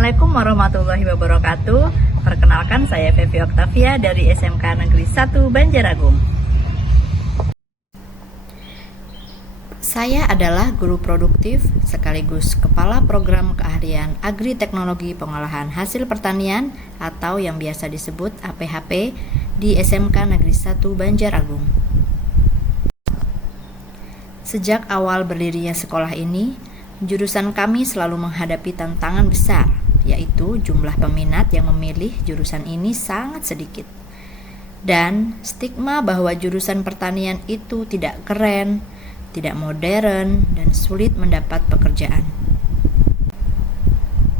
Assalamualaikum warahmatullahi wabarakatuh. Perkenalkan, saya Fevi Oktavia dari SMK Negeri 1 Banjaragung. Saya adalah guru produktif sekaligus Kepala Program Keahlian Agri Teknologi Pengolahan Hasil Pertanian atau yang biasa disebut APHP di SMK Negeri 1 Banjaragung. Sejak awal berdirinya sekolah ini, jurusan kami selalu menghadapi tantangan besar, yaitu jumlah peminat yang memilih jurusan ini sangat sedikit. Dan stigma bahwa jurusan pertanian itu tidak keren, tidak modern, dan sulit mendapat pekerjaan.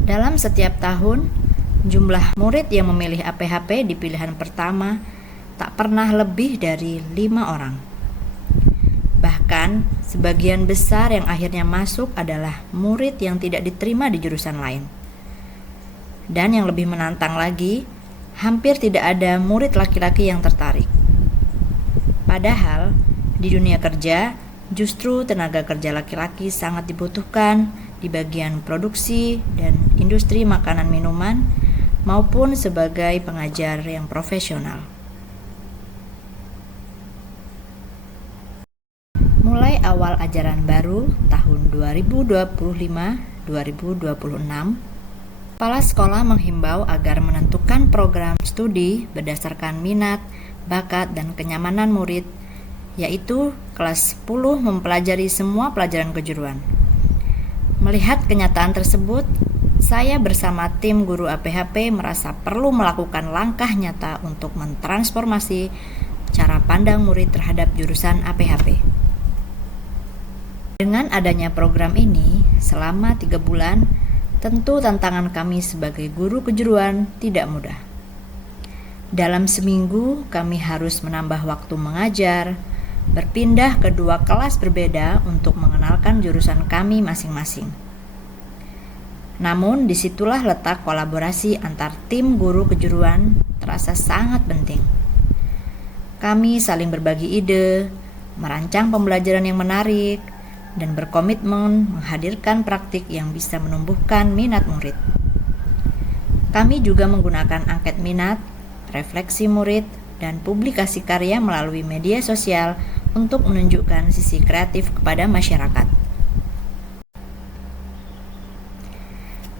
Dalam setiap tahun, jumlah murid yang memilih APHP di pilihan pertama tak pernah lebih dari 5 orang. Bahkan, sebagian besar yang akhirnya masuk adalah murid yang tidak diterima di jurusan lain. Dan yang lebih menantang lagi, hampir tidak ada murid laki-laki yang tertarik. Padahal, di dunia kerja, justru tenaga kerja laki-laki sangat dibutuhkan di bagian produksi dan industri makanan minuman maupun sebagai pengajar yang profesional. Mulai awal ajaran baru tahun 2025-2026, kepala sekolah menghimbau agar menentukan program studi berdasarkan minat, bakat, dan kenyamanan murid, yaitu kelas 10 mempelajari semua pelajaran kejuruan. Melihat kenyataan tersebut, saya bersama tim guru APHP merasa perlu melakukan langkah nyata untuk mentransformasi cara pandang murid terhadap jurusan APHP. Dengan adanya program ini, selama 3 bulan, tentu tantangan kami sebagai guru kejuruan tidak mudah. Dalam seminggu, kami harus menambah waktu mengajar, berpindah ke 2 kelas berbeda untuk mengenalkan jurusan kami masing-masing. Namun, disitulah letak kolaborasi antar tim guru kejuruan terasa sangat penting. Kami saling berbagi ide, merancang pembelajaran yang menarik, dan berkomitmen menghadirkan praktik yang bisa menumbuhkan minat murid. Kami juga menggunakan angket minat, refleksi murid, dan publikasi karya melalui media sosial untuk menunjukkan sisi kreatif kepada masyarakat.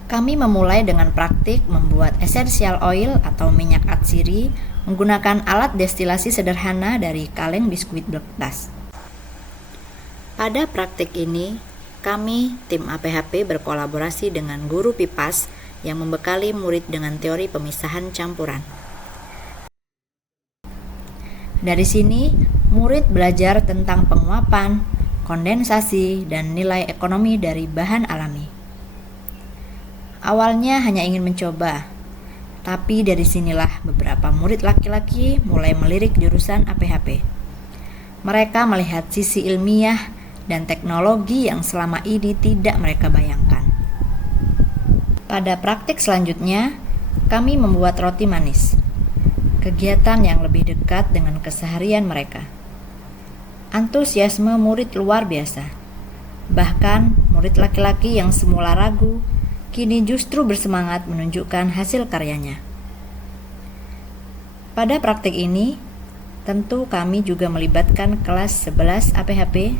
Kami memulai dengan praktik membuat essential oil atau minyak atsiri menggunakan alat destilasi sederhana dari kaleng biskuit bekas. Pada praktik ini, kami, tim APHP berkolaborasi dengan guru PIPAS yang membekali murid dengan teori pemisahan campuran. Dari sini, murid belajar tentang penguapan, kondensasi, dan nilai ekonomi dari bahan alami. Awalnya hanya ingin mencoba, tapi dari sinilah beberapa murid laki-laki mulai melirik jurusan APHP. Mereka melihat sisi ilmiah dan teknologi yang selama ini tidak mereka bayangkan. Pada praktik selanjutnya, kami membuat roti manis, kegiatan yang lebih dekat dengan keseharian mereka. Antusiasme murid luar biasa. Bahkan, murid laki-laki yang semula ragu, kini justru bersemangat menunjukkan hasil karyanya. Pada praktik ini, tentu kami juga melibatkan kelas 11 APHP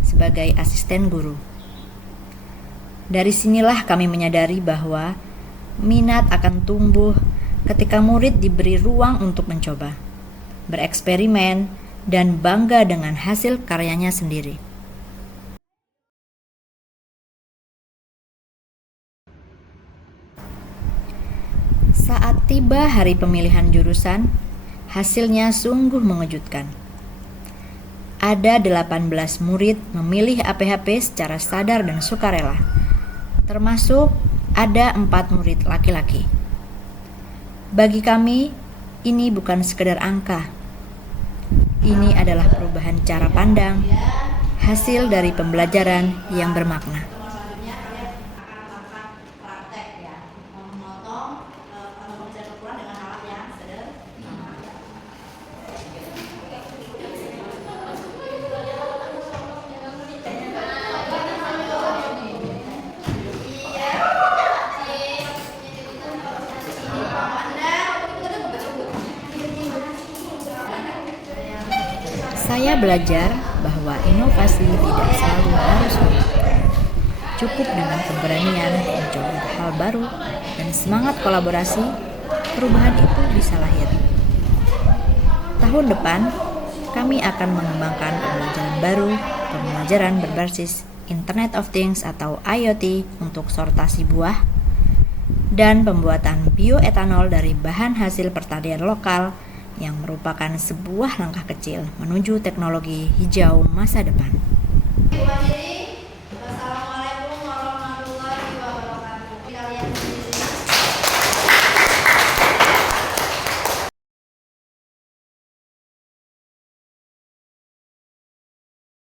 sebagai asisten guru. Dari sinilah kami menyadari bahwa minat akan tumbuh ketika murid diberi ruang untuk mencoba, bereksperimen, dan bangga dengan hasil karyanya sendiri. Saat tiba hari pemilihan jurusan, hasilnya sungguh mengejutkan. Ada 18 murid memilih APHP secara sadar dan sukarela, termasuk ada 4 murid laki-laki. Bagi kami, ini bukan sekedar angka. Ini adalah perubahan cara pandang, hasil dari pembelajaran yang bermakna. Saya belajar bahwa inovasi tidak selalu harus rumit. Cukup dengan keberanian mencoba hal baru dan semangat kolaborasi, perubahan itu bisa lahir. Tahun depan, kami akan mengembangkan pembelajaran baru, pembelajaran berbasis Internet of Things atau IoT untuk sortasi buah, dan pembuatan bioetanol dari bahan hasil pertanian lokal yang merupakan sebuah langkah kecil menuju teknologi hijau masa depan.